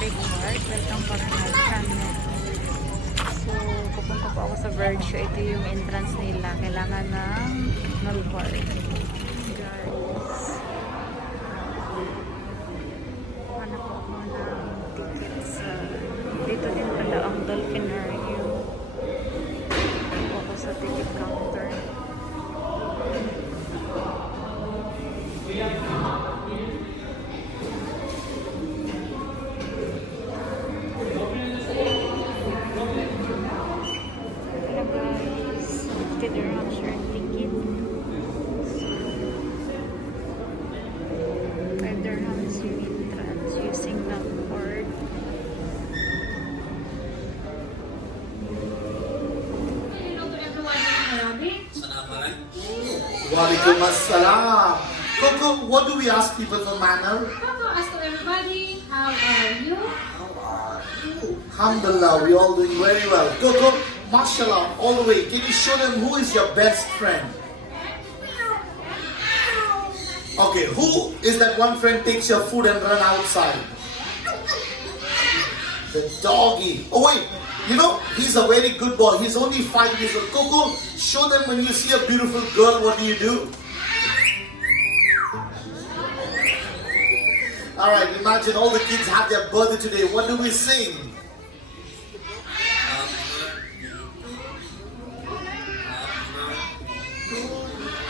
Big Park. Welcome back to my channel. So, pupunta po ako sa bird show. Ito yung entrance nila. Kailangan ng card. Guys. Ano po ako ng tickets. Dito din pala ang Dolphinarium. Dito ako sa ticket counter. Walaikum assalam. Coco, what do we ask people for manner? Coco, ask everybody, how are you? Alhamdulillah, we all doing very well. Coco, mashallah, all the way. Can you show them who is your best friend? Okay, who is that one friend takes your food and run outside? The doggy. Oh wait, you know, he's a very good boy. He's only 5 years old. Coco, show them when you see a beautiful girl, what do? Alright, imagine all the kids have their birthday today. What do we sing?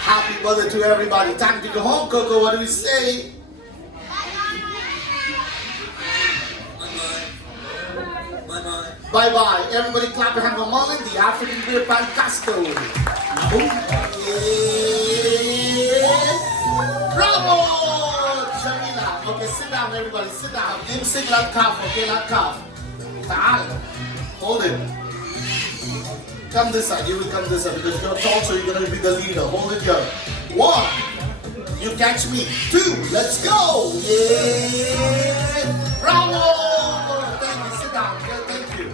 Happy birthday to everybody. Time to go home, Coco. What do we say? Bye-bye. Everybody clap your hand for Mullen, the African beer pan Casco. Bravo! Shamila. Okay, sit down, everybody. Sit down. Give sig like calf, okay? Like calf. Ta'al. Hold it. Come this side. You will come this side because you're tall, so you're going to be the leader. Hold it here. 1. You catch me. 2. Let's go. Yeah. Bravo! Thank you. Sit down. Thank you.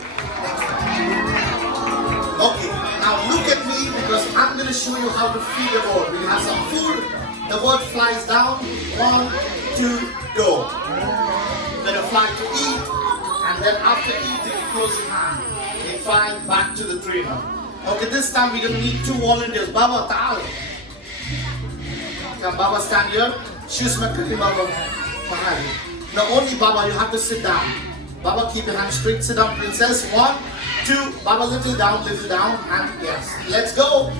Okay, now look at me because I'm going to show you how to feed the bird. We have some food. The bird flies down. 1, 2, go. Then it fly to eat. And then after eating, you close your hand. Okay, fine, back to the trainer. Okay, this time we're going to need 2 volunteers. Baba, ta'al. Come, Baba, stand here. Shoes my cookie, Baba. Now only Baba, you have to sit down. Baba, keep your hands straight. Sit down, princess. 1, 2. Baba, little down, and yes. Let's go.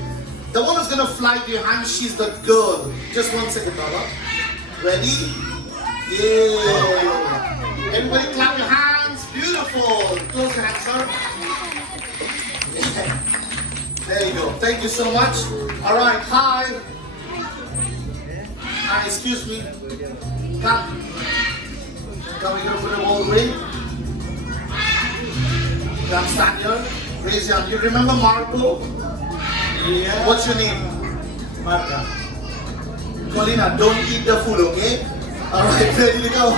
The one who's gonna fly to your hand, she's the girl. Just 1 second, Baba. Ready? Yeah. Everybody clap your hands. Beautiful. Close your hands, sir. Yeah. There you go. Thank you so much. All right. Hi. Hi. Excuse me. Come. Come. We're gonna put it all the way. Come stand here. Raise your hand. You remember Marco? Yeah. What's your name? Marca. Colina, don't eat the food, okay? Alright, ready to go.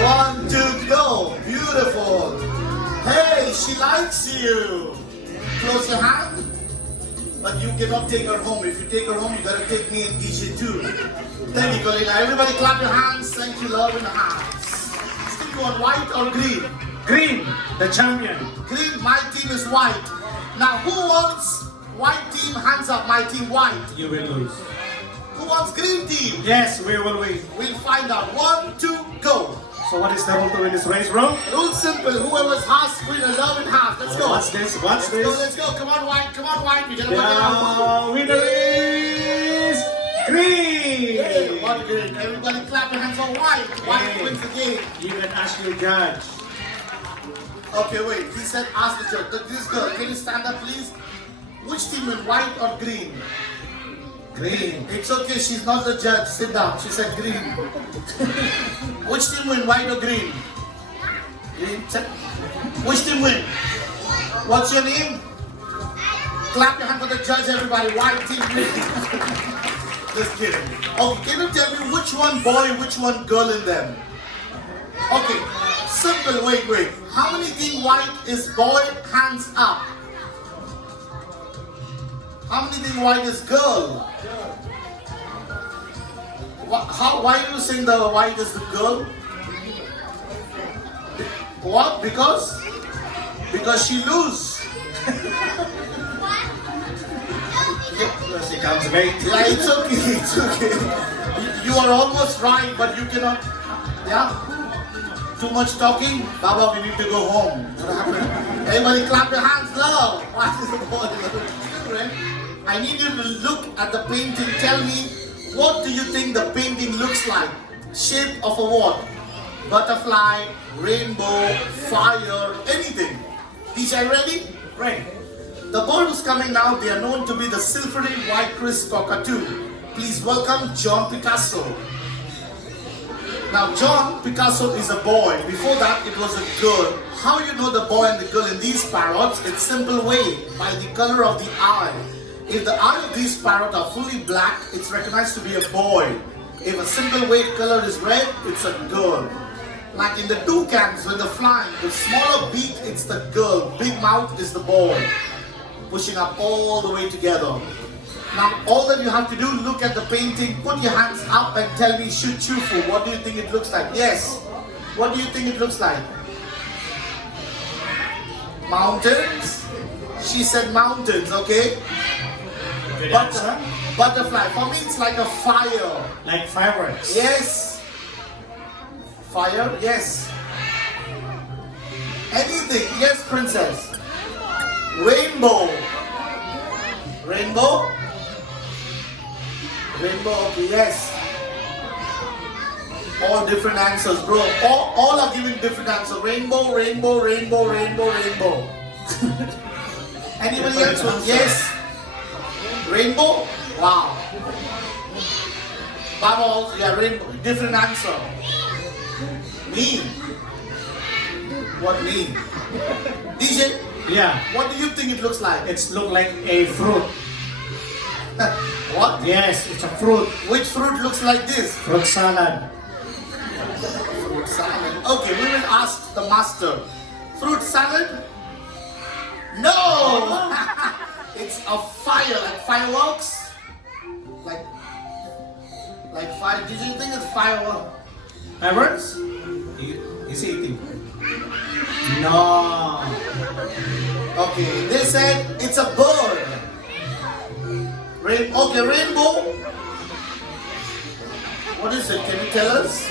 1, 2, go. Beautiful. Hey, she likes you. Close your hand. But you cannot take her home. If you take her home, you gotta take me and DJ too. Thank you, Colina. Everybody clap your hands. Thank you, love in the hands. Still you want white or green? Green, the champion. Green, my team is white. Now, who wants white team? Hands up, my team white. You will lose. Who wants green team? Yes, we will win. We'll find out. 1, 2, go. So what is the rule to win this race, bro? Rule simple. Whoever's half screen, a love in half. Let's go. Watch this, watch this. Let's go. Come on, white. Come on, white. We're gonna work it out. The winner is green. Hey, what green? Everybody clap your hands for white. White Hey. wins the game. You can ask your judge. Okay, wait. He said ask the judge. This girl, can you stand up, please? Which team win, white or green? Green. It's okay, she's not the judge. Sit down. She said green. Which team win, white or green? Green. Which team win? What's your name? Clap your hand for the judge, everybody. White team win. Just kidding. Okay, can you tell me which one boy, which one girl in them? Okay, simple. Wait. How many team white is boy? Hands up. How many think white is girl? Why do you think the white is the girl? What? Because she lose. Because he comes late. Yeah, it's okay, it's okay. You are almost right, but you cannot. Yeah? Too much talking? Baba, we need to go home. What happened? Everybody clap your hands, love. What is the point? Children, I need you to look at the painting. Tell me, what do you think the painting looks like? Shape of a what? Butterfly, rainbow, fire, anything. These are ready? Right. The bird who's coming now, they are known to be the silvery white crisp cockatoo. Please welcome John Picasso. Now, John Picasso is a boy. Before that, it was a girl. How you know the boy and the girl in these parrots? It's simple way, by the color of the eye. If the eye of these parrots are fully black, it's recognized to be a boy. If a simple way color is red, it's a girl. Like in the toucans, when they're flying, the smaller beak, it's the girl. Big mouth is the boy. Pushing up all the way together. Now, all that you have to do, look at the painting, put your hands up and tell me, shoot chufu, what do you think it looks like? Yes. What do you think it looks like? Mountains? She said mountains, okay? Butterfly. For me, it's like a fire. Like fireworks. Yes. Fire? Yes. Anything? Yes, princess. Rainbow. Rainbow? Rainbow, okay, yes. All different answers, bro. All are giving different answers. Rainbow, rainbow, rainbow, rainbow, rainbow. Anybody else? Yes. Rainbow? Wow. Baba, yeah, rainbow. Different answer. Me. What me? DJ? Yeah. What do you think it looks like? It's look like a fruit. What? Yes, it's a fruit. Which fruit looks like this? Fruit salad. Fruit salad. Okay, we will ask the master. Fruit salad? No! It's a fire, like fireworks. Like fire. Did you think it's firework? Fireworks? He's eating. No. Okay, they said it's a bird. Okay, rainbow. What is it? Can you tell us?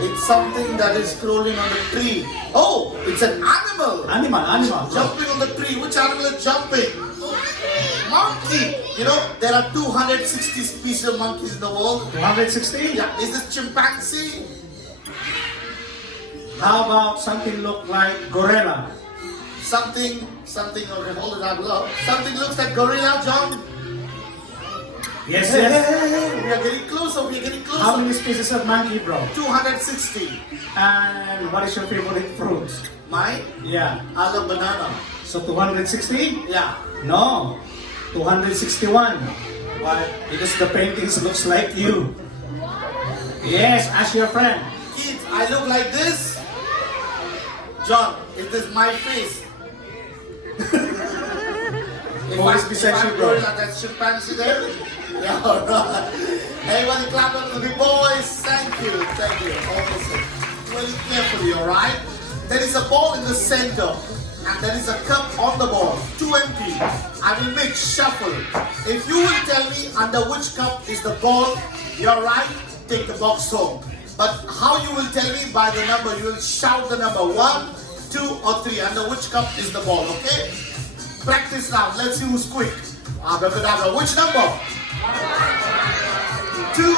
It's something that is crawling on the tree. Oh, it's an animal. Animal. Jumping on the tree. Which animal is jumping? Monkey. You know, there are 260 species of monkeys in the world. 260? Yeah, is this chimpanzee? How about something look like gorilla? Something, okay, hold it up low. Something looks like gorilla, John. Yes, Hey, yes. we are getting closer, How many species of monkey, bro? 260. And what is your favorite fruit? Mine? Yeah. I love banana. So 260? Yeah. No. 261. Why? Because the paintings looks like you. Yes, ask your friend. Kids, I look like this? John, is this my face? Who is beside you, bro? Like that chimpanzee there? Yeah, alright. Everybody clap up to the boys. Thank you. Awesome. Very carefully, alright? There is a ball in the center. And there is a cup on the ball. Two empty. I will make shuffle. If you will tell me under which cup is the ball, you're right, take the box home. But how you will tell me by the number, you will shout the number 1, 2 or 3. Under which cup is the ball, okay? Practice now. Let's see who's quick. Abracadabra. Which number? 2.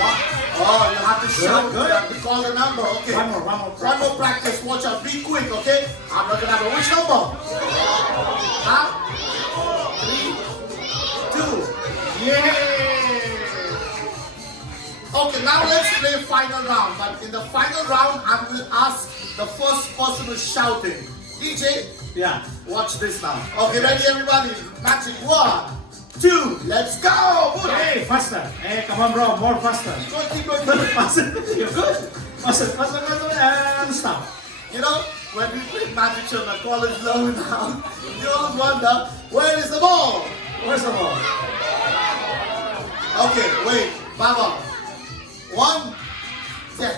1. Oh, you have to shout. Good. You have to call the number. Okay. One more. One more practice. Watch out. Be quick, okay? Abracadabra. Which number? Huh? 3, 2. Yay! Okay, now let's play final round. But in the final round, I will ask the first person who's shouting. DJ, Yeah. watch this now. Okay, ready everybody? Magic 1, 2, let's go! Good. Hey, faster. Hey, come on, bro. More faster. Keep going. Faster. You're good. Faster. And stop. You know, when we play Magic Show, the call is low now. You always wonder, where is the ball? Where's the ball? Okay, wait, Baba. 1, 10.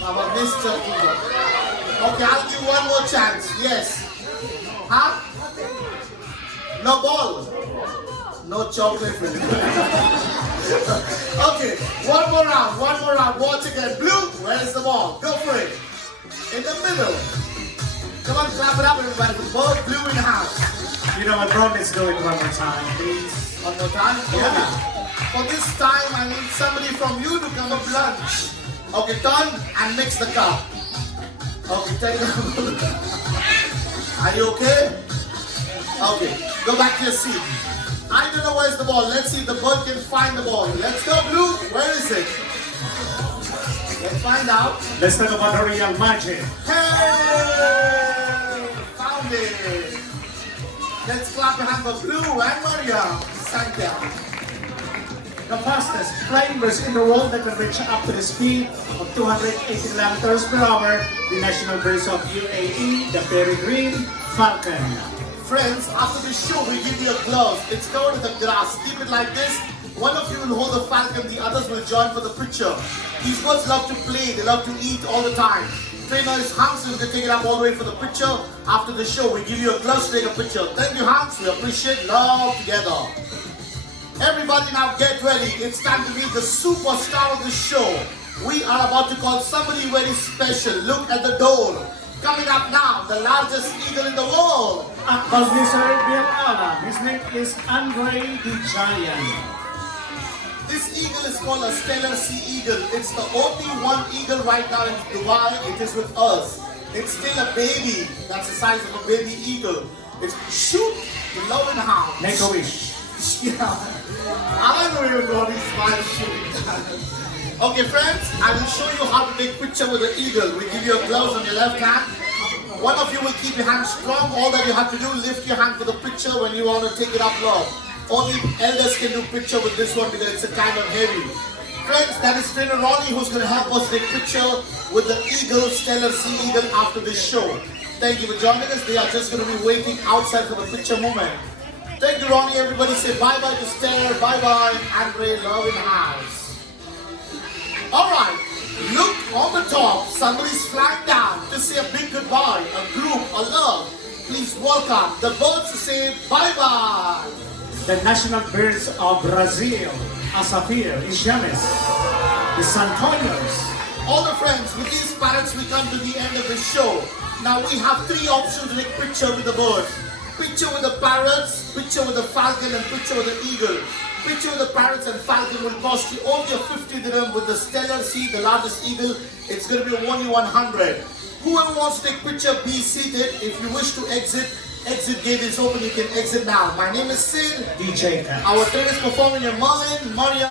Mama Mr. Eagle. Okay, I'll give one more chance. Yes. Huh? No ball. No chocolate for you. Okay, one more round. Watch again. Blue, where's the ball? Go for it. In the middle. Come on, clap it up, everybody. Both blue in the house. You know what, bro? Let's do it one more time, please. One more time? Yeah. Okay. For this time, I need somebody from you to come up lunch. Okay, turn and mix the cup. Okay, take it out. Are you okay? Okay, go back to your seat. I don't know where's the ball. Let's see if the bird can find the ball. Let's go, Blue. Where is it? Let's find out. Let's talk about the real magic. Hey! Found it. Let's clap a hand for Blue and Maria. Thank you. The fastest flying birds in the world that can reach up to the speed of 280 kilometers per hour, the national birds of UAE, the peregrine falcon. Friends, after the show, we give you a glove. It's covered in the grass. Keep it like this. One of you will hold the falcon, the others will join for the picture. These birds love to play, they love to eat all the time. Trainer is Hans, so you can take it up all the way for the picture. After the show, we give you a glove to take a picture. Thank you, Hans. We appreciate love together. Everybody now get ready. It's time to meet the superstar of the show. We are about to call somebody very special. Look at the door. Coming up now, the largest eagle in the world. Mr. Bielala. His name is Andre the Giant. This eagle is called a stellar sea eagle. It's the only one eagle right now in Dubai. It is with us. It's still a baby. That's the size of a baby eagle. It's shoot the love and hound. Make a wish. Yeah. I don't even know what he's trying shooting. Okay, friends, I will show you how to take picture with the eagle. We give you a gloves on your left hand. One of you will keep your hand strong. All that you have to do, lift your hand for the picture when you want to take it up low. Only elders can do picture with this one because it's a kind of heavy. Friends, that is trainer Ronnie who's going to help us take picture with the eagle, stellar sea eagle after this show. Thank you for joining us. They are just going to be waiting outside for the picture moment. Thank you, Ronnie. Everybody say bye-bye to Stellar. Bye-bye, Andre, love in the house. All right. Look on the top. Somebody's flying down to say a big goodbye, a group, a love. Please welcome the birds to say bye-bye. The national birds of Brazil, Asafir, Isjames, the Santoinos. All the friends, with these parrots we come to the end of the show. Now we have three options to take picture with the birds. Picture with the parrots, picture with the falcon, and picture with the eagle. Picture with the parrots and falcon will cost you only a 50 dirham. With the stellar sea, the largest eagle, it's going to be only 100. Whoever wants to take picture, be seated. If you wish to exit gate is open, you can exit now. My name is Sid. DJ Kat. Our trainers performing in Merlin, Maria.